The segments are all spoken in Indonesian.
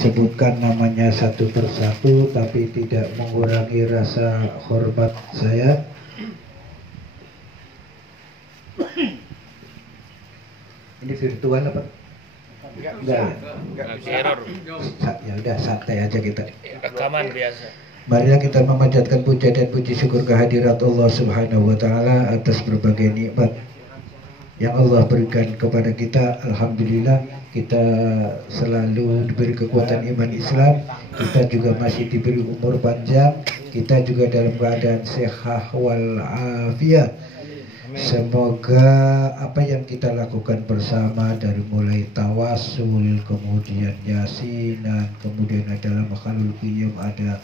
sebutkan namanya satu persatu, tapi tidak mengurangi rasa hormat saya. Ini virtual apa? Enggak. Ya udah, santai aja kita. Rekaman biasa. Marilah kita memanjatkan puja dan puji syukur kehadirat Allah Subhanahu wa taala atas berbagai nikmat yang Allah berikan kepada kita. Alhamdulillah, kita selalu diberi kekuatan iman Islam, kita juga masih diberi umur panjang, kita juga dalam keadaan sehat wal afiat. Semoga apa yang kita lakukan bersama, dari mulai tawasul, kemudian yasinan, kemudian ada makhlul qiyum, ada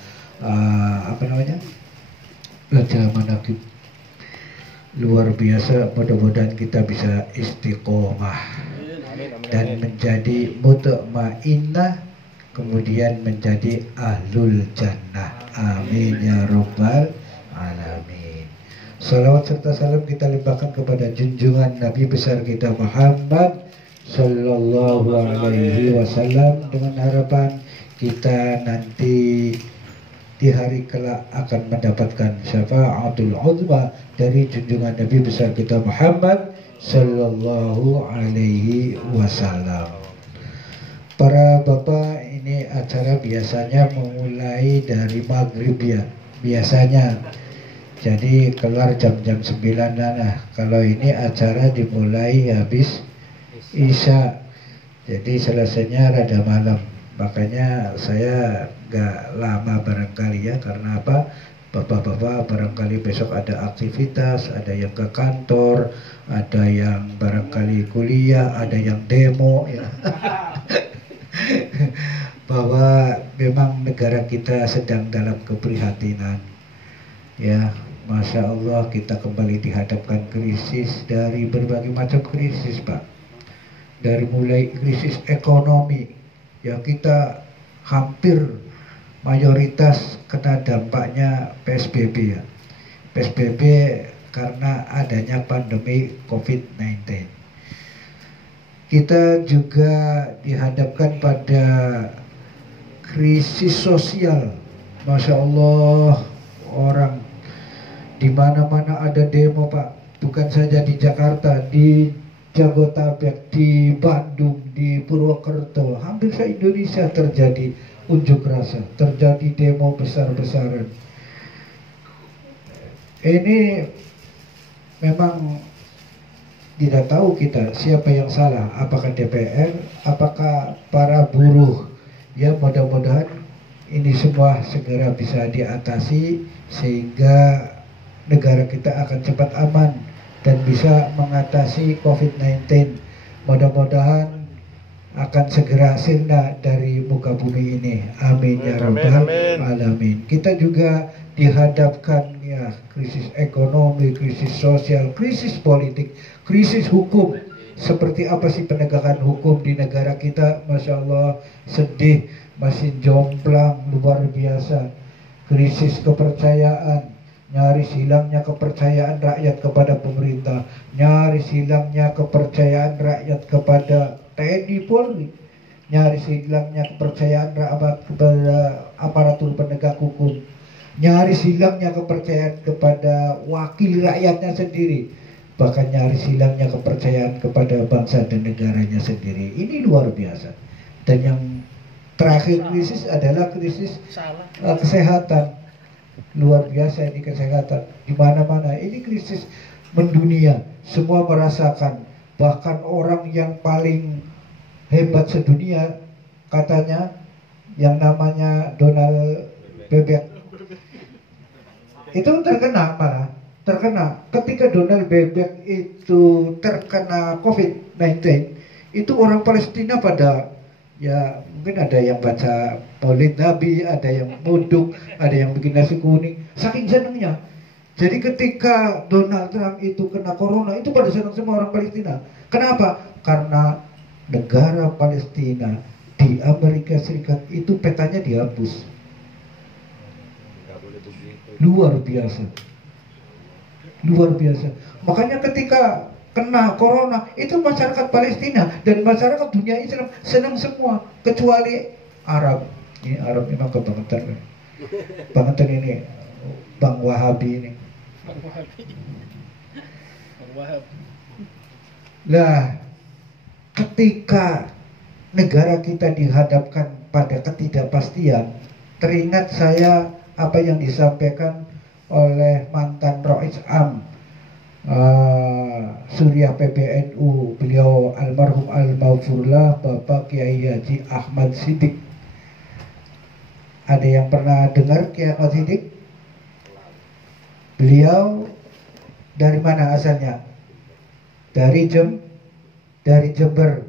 baca manaqib, luar biasa. Mudah-mudahan kita bisa istiqomah dan menjadi mutmainnah, kemudian menjadi ahlul jannah. Amin ya rabbal alamin. Salawat serta salam kita limpahkan kepada junjungan Nabi besar kita Muhammad Sallallahu Alaihi Wasallam, dengan harapan kita nanti di hari kelak akan mendapatkan syafaatul uzma dari junjungan Nabi besar kita Muhammad Sallallahu Alaihi Wasallam. Para bapak, ini acara biasanya memulai dari maghrib ya, biasanya. Jadi kelar jam-jam 9 lah. Kalau ini acara dimulai habis Isya, jadi selesainya rada malam. Makanya saya gak lama barangkali ya. Karena apa? Bapak-bapak barangkali besok ada aktivitas, ada yang ke kantor, ada yang barangkali kuliah, ada yang demo ya. Bahwa memang negara kita sedang dalam keprihatinan ya. Masya Allah, kita kembali dihadapkan krisis, dari berbagai macam krisis Pak. Dari mulai krisis ekonomi ya, kita hampir mayoritas kena dampaknya PSBB ya. PSBB karena adanya pandemi COVID-19. Kita juga dihadapkan pada krisis sosial. Masya Allah, orang di mana-mana ada demo Pak. Bukan saja di Jakarta, di Jabodetabek, di Bandung, di Purwokerto, hampir se-Indonesia terjadi unjuk rasa, terjadi demo besar-besaran. Ini memang tidak tahu kita siapa yang salah, apakah DPR, apakah para buruh. Ya, mudah-mudahan ini semua segera bisa diatasi sehingga negara kita akan cepat aman dan bisa mengatasi COVID-19. Mudah-mudahan akan segera sirna dari muka bumi ini. Amin ya rabbal alamin. Kita juga dihadapkan ya krisis ekonomi, krisis sosial, krisis politik, krisis hukum. Seperti apa sih penegakan hukum di negara kita? Masya Allah, sedih, masih jomplang, luar biasa. Krisis kepercayaan, nyaris hilangnya kepercayaan rakyat kepada pemerintah, nyaris hilangnya kepercayaan rakyat kepada TNI Polri, nyaris hilangnya kepercayaan rakyat kepada aparatur penegak hukum, nyaris hilangnya kepercayaan kepada wakil rakyatnya sendiri, bahkan nyaris hilangnya kepercayaan kepada bangsa dan negaranya sendiri. Ini luar biasa. Dan yang terakhir krisis adalah krisis kesehatan. Luar biasa ini kesehatan di mana-mana. Ini krisis mendunia, semua merasakan. Bahkan orang yang paling hebat sedunia katanya, yang namanya Donald Bebek, itu terkena malah. Terkena ketika Donald Bebek itu terkena COVID-19, itu orang Palestina pada ya, mungkin ada yang baca Maulid Nabi, ada yang muduk, ada yang bikin nasi kuning, saking senangnya. Jadi ketika Donald Trump itu kena corona, itu pada senang semua orang Palestina. Kenapa? Karena negara Palestina di Amerika Serikat itu petanya dihapus. Luar biasa. Luar biasa. Makanya ketika kena corona, itu masyarakat Palestina dan masyarakat dunia Islam senang semua, kecuali Arab. Ini Arab memang kebangetan. Bangetan ini Bang Wahabi ini. Bang Wahabi. Bang Wahab. Lah, ketika negara kita dihadapkan pada ketidakpastian, teringat saya apa yang disampaikan oleh mantan Rois Am Suriah PBNU, beliau almarhum al-maghfurlah Bapak Kiai Haji Ahmad Siddiq. Ada yang pernah dengar Kiai Ahmad Siddiq? Beliau dari mana asalnya? Dari Jember.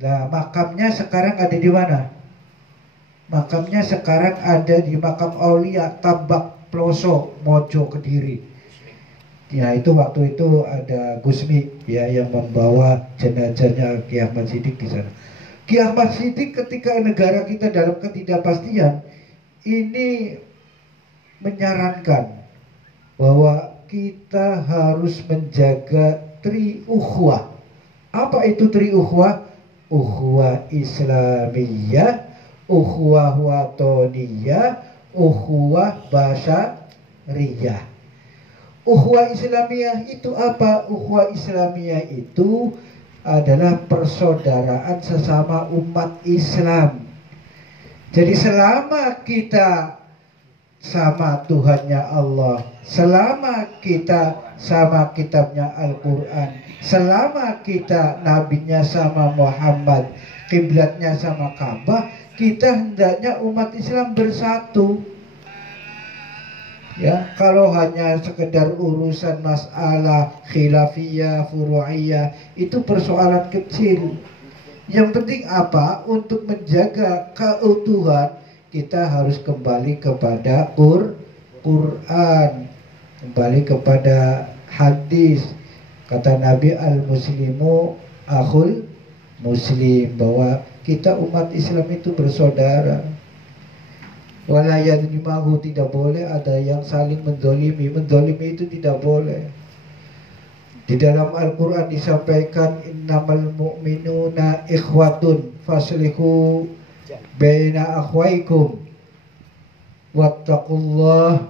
Nah, makamnya sekarang ada di mana? Makamnya sekarang ada di makam Aulia Tambak Ploso, Mojo, Kediri. Ya, itu waktu itu ada Gusmi ya yang membawa jenazahnya Ki Ahmad Siddiq di sana. Ki Ahmad Siddiq ketika negara kita dalam ketidakpastian ini menyarankan bahwa kita harus menjaga triukhwah. Apa itu triukhwah? Ukhuwah Islamiyah, ukhuwah watoniyah, ukhuwah basyariyah. Ukhuwah Islamiyah itu apa? Ukhuwah Islamiyah itu adalah persaudaraan sesama umat Islam. Jadi selama kita sama Tuhannya Allah, selama kita sama kitabnya Al-Quran, selama kita nabinya sama Muhammad, kiblatnya sama Ka'bah, kita hendaknya umat Islam bersatu. Ya, kalau hanya sekedar urusan masalah khilafiyah, furu'iyah, itu persoalan kecil. Yang penting apa? Untuk menjaga keutuhan, kita harus kembali kepada Quran, kembali kepada hadis. Kata Nabi, al-muslimu akhul muslim, bahwa kita umat Islam itu bersaudara. Walayadlimahu, tidak boleh ada yang saling mendolimi. Mendolimi itu tidak boleh. Di dalam Al-Quran disampaikan, innamal mu'minuna ikhwatun faslihu baina akhwaikum wattaqullah.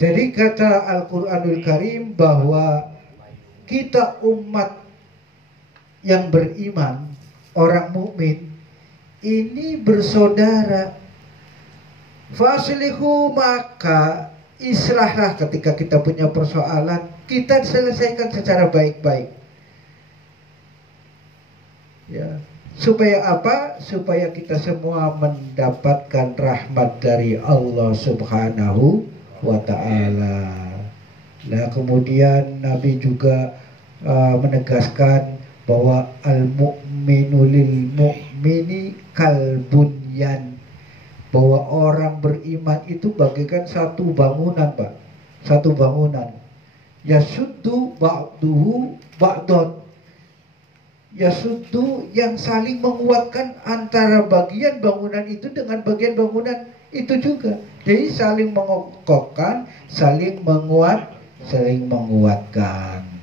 Jadi kata Al-Quranul Karim bahwa kita umat yang beriman, orang mukmin ini bersaudara. Faslihu, maka islahlah ketika kita punya persoalan, kita selesaikan secara baik-baik. Ya, supaya apa? Supaya kita semua mendapatkan rahmat dari Allah Subhanahu wa ta'ala. Nah, kemudian Nabi juga menegaskan bahwa al-mu'minu lil mu'mini kalbunyan, bahwa orang beriman itu bagaikan satu bangunan, Pak. Satu bangunan. Yasuddu ba'duhu ba'don. Yasuddu, yang saling menguatkan antara bagian bangunan itu dengan bagian bangunan itu juga. Jadi saling mengokohkan, saling menguatkan.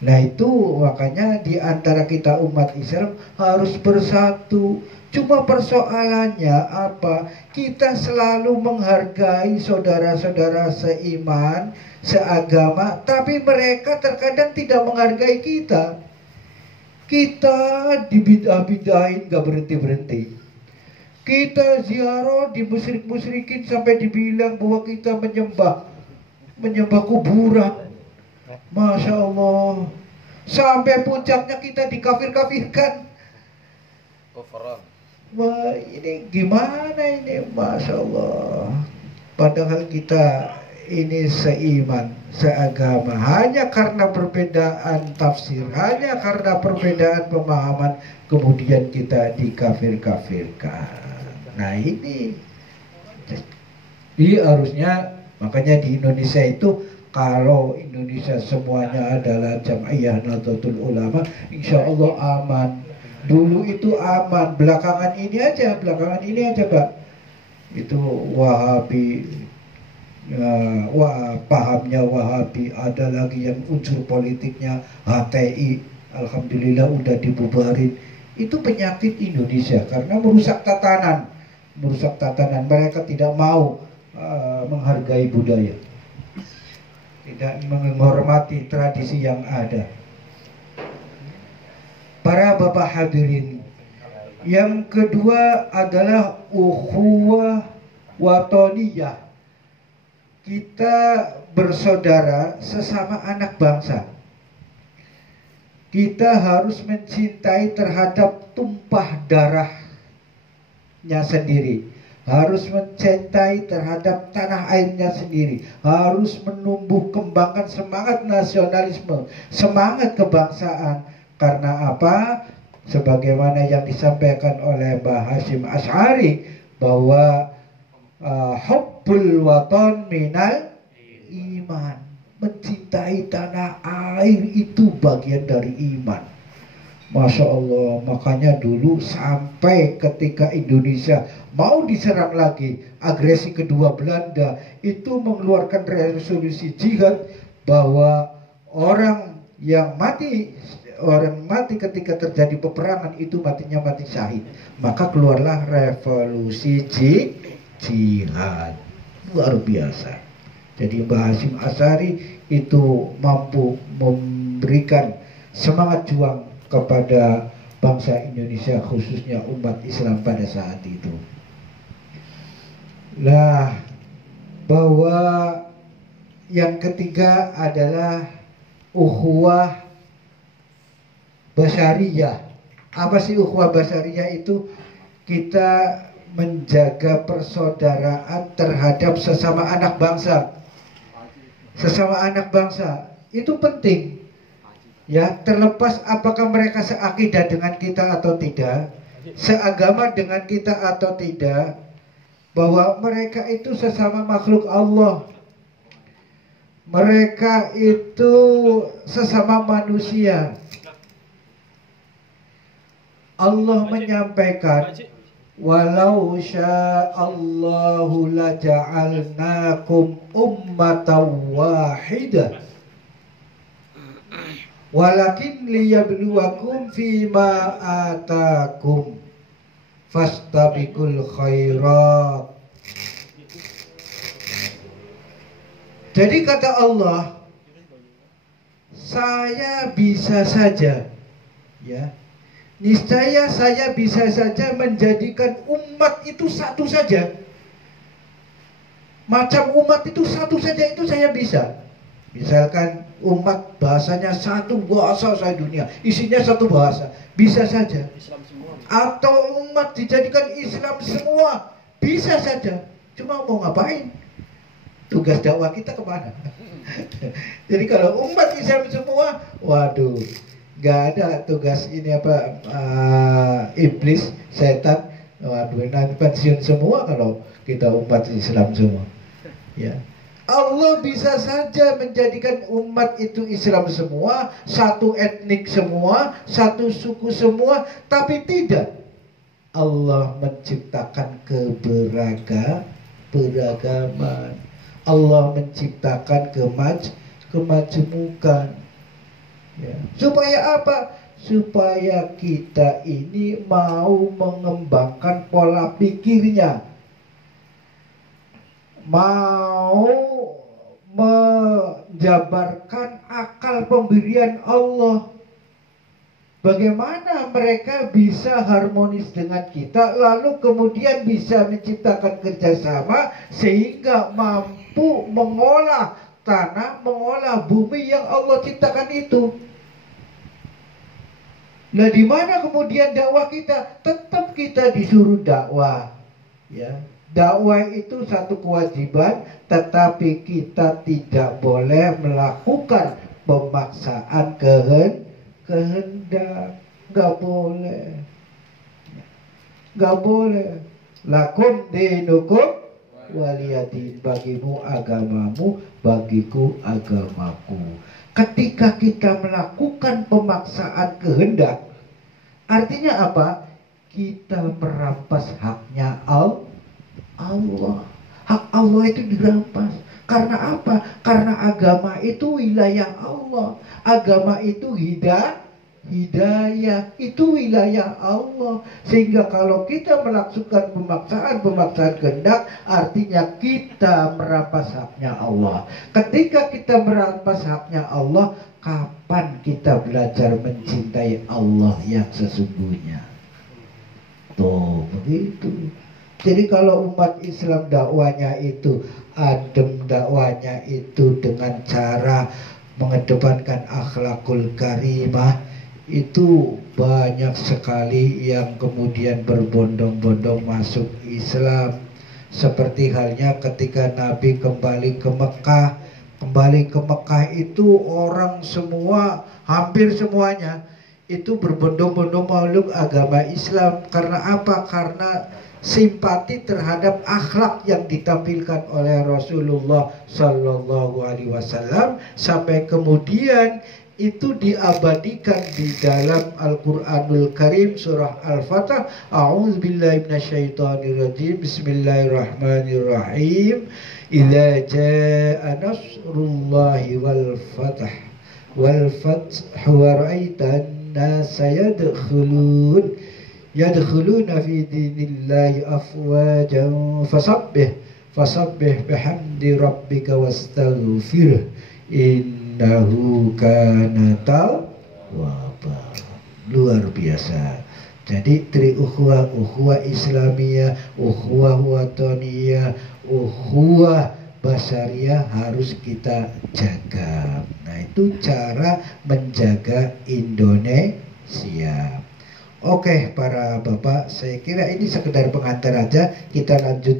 Nah, itu makanya di antara kita umat Islam harus bersatu. Cuma persoalannya apa? Kita selalu menghargai saudara-saudara seiman, seagama, tapi mereka terkadang tidak menghargai kita. Kita dibidah-bidahin gak berhenti-berhenti. Kita ziarah dimusyrik-musyrikin sampai dibilang bahwa kita menyembah kuburan. Masya Allah. Sampai puncaknya kita dikafir-kafirkan. Wah, ini gimana ini? Masya Allah. Padahal kita ini seiman, seagama. Hanya karena perbedaan tafsir, hanya karena perbedaan pemahaman, kemudian kita dikafir-kafirkan. Nah, ini harusnya, makanya di Indonesia itu, kalau Indonesia semuanya adalah Jam'iyah Nahdlatul Ulama, insya Allah aman. Dulu itu aman, belakangan ini aja Pak, itu Wahabi Wah, pahamnya Wahabi, ada lagi yang unsur politiknya HTI, alhamdulillah udah dibubarin. Itu penyakit Indonesia karena merusak tatanan. Mereka tidak mau menghargai budaya, tidak menghormati tradisi yang ada. Para bapak hadirin, yang kedua adalah ukhuwah watoniyah. Kita bersaudara sesama anak bangsa. Kita harus mencintai terhadap tumpah darahnya sendiri, harus mencintai terhadap tanah airnya sendiri, harus menumbuh kembangkan semangat nasionalisme, semangat kebangsaan. Karena apa? Sebagaimana yang disampaikan oleh Mbah Hasyim Asy'ari bahwa hubbul waton minal iman. Mencintai tanah air itu bagian dari iman. Masya Allah, makanya dulu sampai ketika Indonesia mau diserang lagi, agresi kedua Belanda itu mengeluarkan resolusi jihad bahwa orang mati ketika terjadi peperangan itu matinya mati syahid. Maka keluarlah revolusi jihad. Luar biasa. Jadi Mbah Hasyim Asy'ari itu mampu memberikan semangat juang kepada bangsa Indonesia, khususnya umat Islam pada saat itu. Nah, bahwa yang ketiga adalah ukhuwah basyariyah. Apa sih ukhuwah basyariyah itu? Kita menjaga persaudaraan terhadap sesama anak bangsa. Sesama anak bangsa itu penting, ya, terlepas apakah mereka seakidah dengan kita atau tidak, seagama dengan kita atau tidak, bahwa mereka itu sesama makhluk Allah, mereka itu sesama manusia. Allah menyampaikan, walau sya'allahu laja'alnakum ummatan wahidah walakin liyabluwakum fima atakum fastabiqul khairat. Jadi kata Allah, saya bisa saja, ya, niscaya saya bisa saja menjadikan umat itu satu saja. Macam umat itu satu saja itu saya bisa. Misalkan umat bahasanya satu bahasa dunia, isinya satu bahasa, bisa saja. Islam semua. Atau umat dijadikan Islam semua, bisa saja. Cuma mau ngapain? Tugas dakwah kita kemana? Jadi kalau umat Islam semua, waduh, nggak ada tugas ini iblis, setan, waduh, nanti pensiun semua kalau kita umat Islam semua. Ya, Allah bisa saja menjadikan umat itu Islam semua, satu etnik semua, satu suku semua, tapi tidak. Allah menciptakan keberagaman. Allah menciptakan kemajemukan. Ya. Supaya apa? Supaya kita ini mau mengembangkan pola pikirnya, mau menjabarkan akal pemberian Allah. Bagaimana mereka bisa harmonis dengan kita, lalu kemudian bisa menciptakan kerjasama sehingga mampu mengolah tanah, mengolah bumi yang Allah ciptakan itu. Nah, di mana kemudian dakwah kita? Tetap kita disuruh dakwah, ya. Dakwah itu satu kewajiban, tetapi kita tidak boleh melakukan pemaksaan kehendak. Nggak boleh. Nggak boleh. Lakum dinukum waliyadin. Bagimu agamamu, bagiku agamaku. Ketika kita melakukan pemaksaan kehendak, artinya apa? Kita merampas haknya Allah. Hak Allah itu dirampas. Karena apa? Karena agama itu wilayah Allah. Agama itu hidayah itu wilayah Allah. Sehingga kalau kita melakukan pemaksaan kehendak, artinya kita merampas haknya Allah. Ketika kita merampas haknya Allah, kapan kita belajar mencintai Allah yang sesungguhnya? Tuh, begitu. Jadi kalau umat Islam dakwanya itu adem, dakwanya itu dengan cara mengedepankan akhlakul karimah, itu banyak sekali yang kemudian berbondong-bondong masuk Islam. Seperti halnya ketika Nabi kembali ke Mekah. Kembali ke Mekah itu orang semua, hampir semuanya itu berbondong-bondong meluk agama Islam. Karena apa? Karena simpati terhadap akhlak yang ditampilkan oleh Rasulullah Sallallahu Alaihi Wasallam, sampai kemudian itu diabadikan di dalam Al-Quranul Karim surah Al-Fatah. A'udzubillahi minasyaitonirrajim. Bismillahirrahmanirrahim. Idza jaa nasrullahi wal fath wa ra'aitan nasa yadkhuluna fi dinillahi afwajan fasabbih bihamdi rabbika wastaghfirh innahu kana tawwaba. Luar biasa. Jadi ukhuwah Islamiyah, ukhuwah wataniyah, ukhuwah basariyah harus kita jaga. Nah, itu cara menjaga Indonesia. Oke, para bapak, saya kira ini sekedar pengantar aja. Kita lanjut.